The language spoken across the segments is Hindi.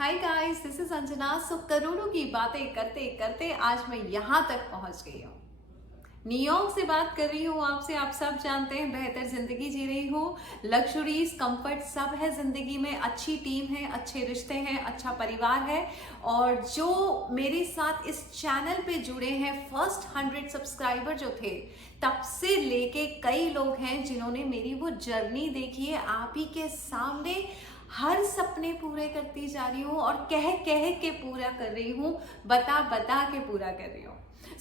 Hi guys, this is Anjana. So करोड़ों की बातें करते करते आज मैं यहाँ तक पहुँच गई हूँ। न्यूयॉर्क से बात कर रही हूँ आपसे। आप सब जानते हैं बेहतर जिंदगी जी रही हूँ। लग्जरीज, कंफर्ट सब है जिंदगी में। अच्छी टीम है, अच्छे रिश्ते हैं, अच्छा परिवार है। और जो मेरे साथ इस चैनल पे जुड़े हैं, फर्स्ट 100 सब्सक्राइबर जो थे, तब से लेके कई लोग हैं जिन्होंने मेरी वो जर्नी देखी है। आप ही के सामने हर सपने पूरे करती जा रही हूँ और कह कह के पूरा कर रही हूँ, बता बता के पूरा कर रही हूँ।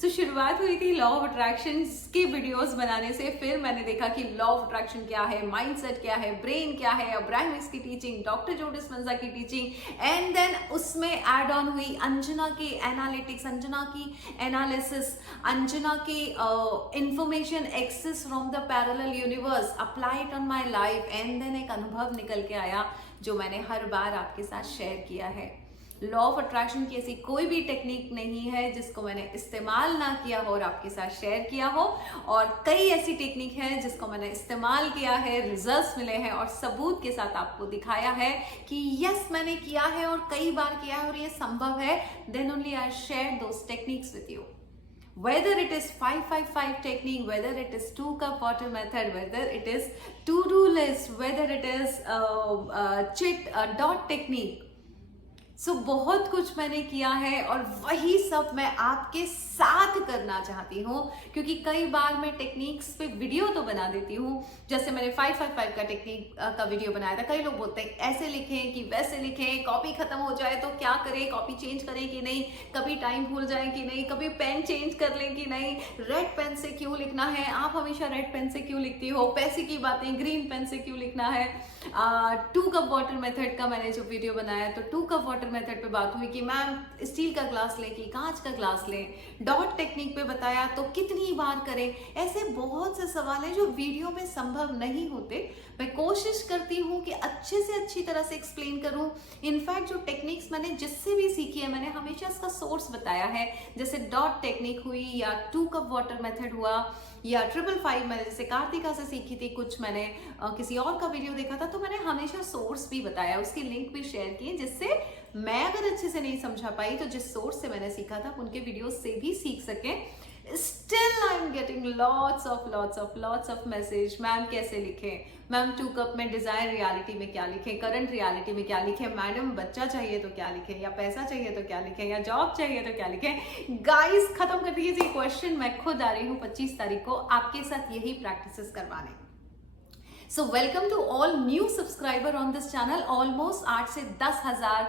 शुरुआत हुई थी लॉ ऑफ अट्रैक्शन के वीडियोस बनाने से। फिर मैंने देखा कि लॉ ऑफ अट्रैक्शन क्या है, माइंडसेट क्या है, ब्रेन क्या है, अब्राहमिक्स की टीचिंग, डॉक्टर जो डिस्पेंजा की टीचिंग, एंड देन उसमें एड ऑन हुई अंजना की एनालिटिक्स, अंजना की एनालिसिस, अंजना की information access from the parallel universe, applied on my life. And then एक अनुभव निकल के आया जो मैंने हर बार आपके साथ शेयर किया है। लॉ ऑफ अट्रैक्शन की ऐसी कोई भी टेक्निक नहीं है जिसको मैंने इस्तेमाल ना किया हो और आपके साथ शेयर किया हो। और कई ऐसी टेक्निक है जिसको मैंने इस्तेमाल किया है, रिजल्ट्स मिले हैं और सबूत के साथ आपको दिखाया है कि यस मैंने किया है और कई बार किया है और ये संभव है। Then only I share those techniques with you. Whether it is 555 technique, whether it is 2 cup water method, whether it is to-do list, whether it is chit dot technique, बहुत कुछ मैंने किया है और वही सब मैं आपके साथ करना चाहती हूँ। क्योंकि कई बार मैं टेक्निक्स पे वीडियो तो बना देती हूँ, जैसे मैंने 555 का टेक्निक का वीडियो बनाया था। कई लोग बोलते हैं ऐसे लिखें कि वैसे लिखें, कॉपी खत्म हो जाए तो क्या करें, कॉपी चेंज करें कि नहीं, कभी टाइम भूल जाए कि नहीं, कभी पेन चेंज कर लें कि नहीं, रेड पेन से क्यों लिखना है, आप हमेशा रेड पेन से क्यों लिखती हो, पैसे की बातें ग्रीन पेन से क्यों लिखना है। 2 cup वाटर मेथड का मैंने जो वीडियो बनाया, तो 2 cup वाटर मेथड पे बात हुई कि मैम स्टील का ग्लास लें कि कांच का ग्लास लें। डॉट टेक्निक पे बताया तो कितनी बार करें। ऐसे बहुत से सवाल हैं जो वीडियो में संभव नहीं होते। मैं कोशिश करती हूँ कि अच्छे से अच्छी तरह से एक्सप्लेन करूँ। इनफैक्ट जो टेक्निक्स मैंने जिससे भी सीखी है, मैंने हमेशा इसका सोर्स बताया है। जैसे डॉट टेक्निक हुई या 2 cup वाटर मेथड हुआ या 555 मैंने जैसे कार्तिका से सीखी थी, कुछ मैंने किसी और का वीडियो देखा था, तो मैंने हमेशा सोर्स भी बताया, उसकी लिंक भी शेयर की, जिससे मैं अगर अच्छे से नहीं समझा पाई तो जिस सोर्स से मैंने सीखा था उनके वीडियो से भी सीख सकें। Still I am getting lots of message, ma'am कैसे लिखें, मैम 2 cup में डिजायर रियलिटी में क्या लिखें, करंट रियलिटी में क्या लिखें, मैडम बच्चा चाहिए तो क्या लिखें, या पैसा चाहिए तो क्या लिखें, या जॉब चाहिए तो क्या लिखें। गाइस खत्म कर दीजिए क्वेश्चन। मैं खुद आ रही हूँ 25 तारीख को आपके साथ यही प्रैक्टिसेस करवाने। So welcome to all new subscriber on this channel. Almost 8 से 10,000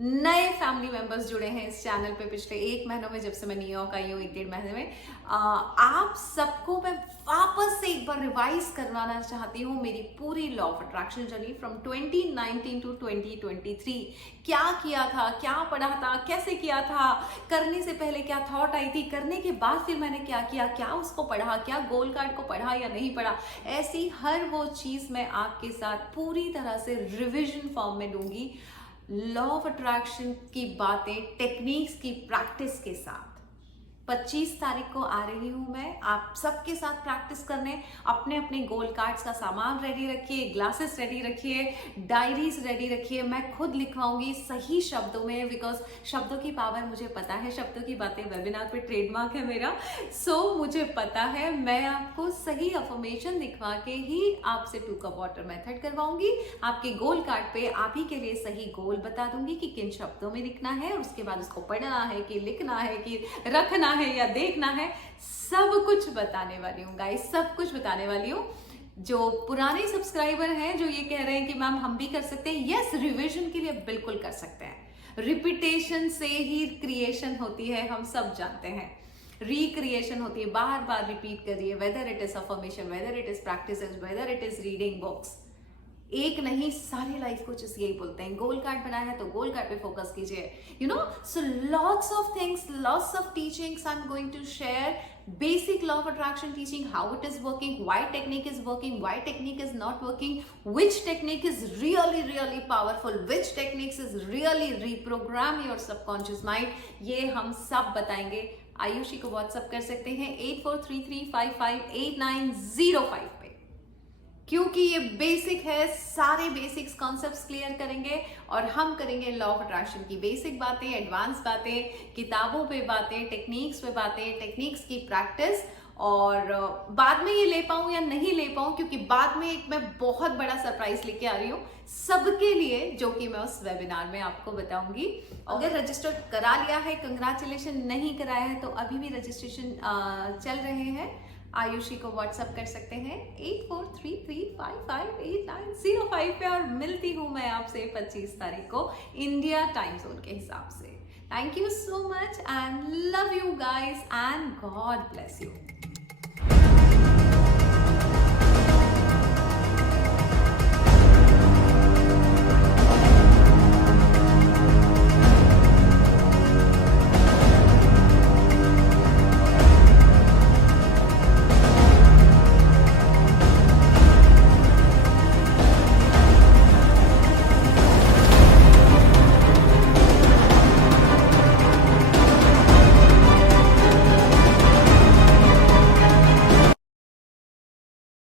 नए फैमिली मेंबर्स जुड़े हैं इस चैनल पे पिछले 1 महीनों में, जब से मैं न्यूयॉर्क आई हूँ, 1-1.5 महीने में। आप सबको मैं वापस से एक बार रिवाइज करवाना चाहती हूँ मेरी पूरी law of attraction journey from 2019 to 2023। क्या किया था, क्या पढ़ा था, कैसे किया था, करने से पहले क्या थॉट आई थी, करने के बाद फिर मैंने क्या किया, क्या उसको पढ़ा, क्या गोल कार्ड को पढ़ा या नहीं पढ़ा। ऐसी हर वो चीज मैं आपके साथ पूरी तरह से रिविजन फॉर्म में दूंगी। लॉ ऑफ अट्रैक्शन की बातें टेक्निक्स की प्रैक्टिस के साथ 25 तारीख को आ रही हूं मैं आप सबके साथ प्रैक्टिस करने। अपने अपने गोल कार्ड्स का सामान रेडी रखिए, ग्लासेस रेडी रखिए, डायरीज रेडी रखिए। मैं खुद लिखवाऊंगी सही शब्दों में, बिकॉज शब्दों की पावर मुझे पता है। शब्दों की बातें वेबिनार पे ट्रेडमार्क है मेरा। मुझे पता है, मैं आपको सही अफर्मेशन दिखवा के ही आपसे 2 cup वाटर मेथड करवाऊंगी। आपके गोल कार्ड पे आप ही के लिए सही गोल बता दूंगी कि किन शब्दों में लिखना है, और उसके बाद उसको पढ़ना है कि लिखना है कि रखना है या देखना है। सब कुछ बताने वाली हूँ गाइस, सब कुछ बताने वाली हूँ। जो पुराने सब्सक्राइबर हैं जो ये कह रहे हैं कि मैम हम भी कर सकते हैं, यस, रिवीजन के लिए बिल्कुल कर सकते हैं। रिपीटेशन से ही क्रिएशन होती है, हम सब जानते हैं। रिक्रिएशन होती है, बार बार रिपीट करिए, whether it is affirmation, whether it is practice, whether it is reading books. एक नहीं, सारी लाइफ को जस्ट यही बोलते हैं, गोल कार्ड बनाया है तो गोल कार्ड पे फोकस कीजिए। You know, so lots of things, lots of teachings I am going to share. Basic law of attraction teaching, how it is working, why technique is working, why technique is not working, which technique is really powerful, which techniques is really reprogram your subconscious mind, ये हम सब बताएंगे। आयुषी को व्हाट्सएप कर सकते हैं 8433558905 पे। क्योंकि ये बेसिक है, सारे बेसिक्स कॉन्सेप्ट्स क्लियर करेंगे और हम करेंगे लॉ ऑफ अट्रैक्शन की बेसिक बातें, एडवांस बातें, किताबों पे बातें, टेक्निक्स पे बातें, टेक्निक्स की प्रैक्टिस। और बाद में ये ले पाऊं या नहीं ले पाऊं, क्योंकि बाद में एक मैं बहुत बड़ा सरप्राइज लेके आ रही हूँ सबके लिए, जो कि मैं उस वेबिनार में आपको बताऊंगी। अगर रजिस्टर करा लिया है कंग्रेचुलेशन, नहीं कराया है तो अभी भी रजिस्ट्रेशन चल रहे हैं। आयुषी को व्हाट्सअप कर सकते हैं 8433558905 पे, और मिलती हूँ मैं आपसे 25 तारीख को इंडिया टाइम जोन के हिसाब से। Thank you so much and love you guys and God bless you.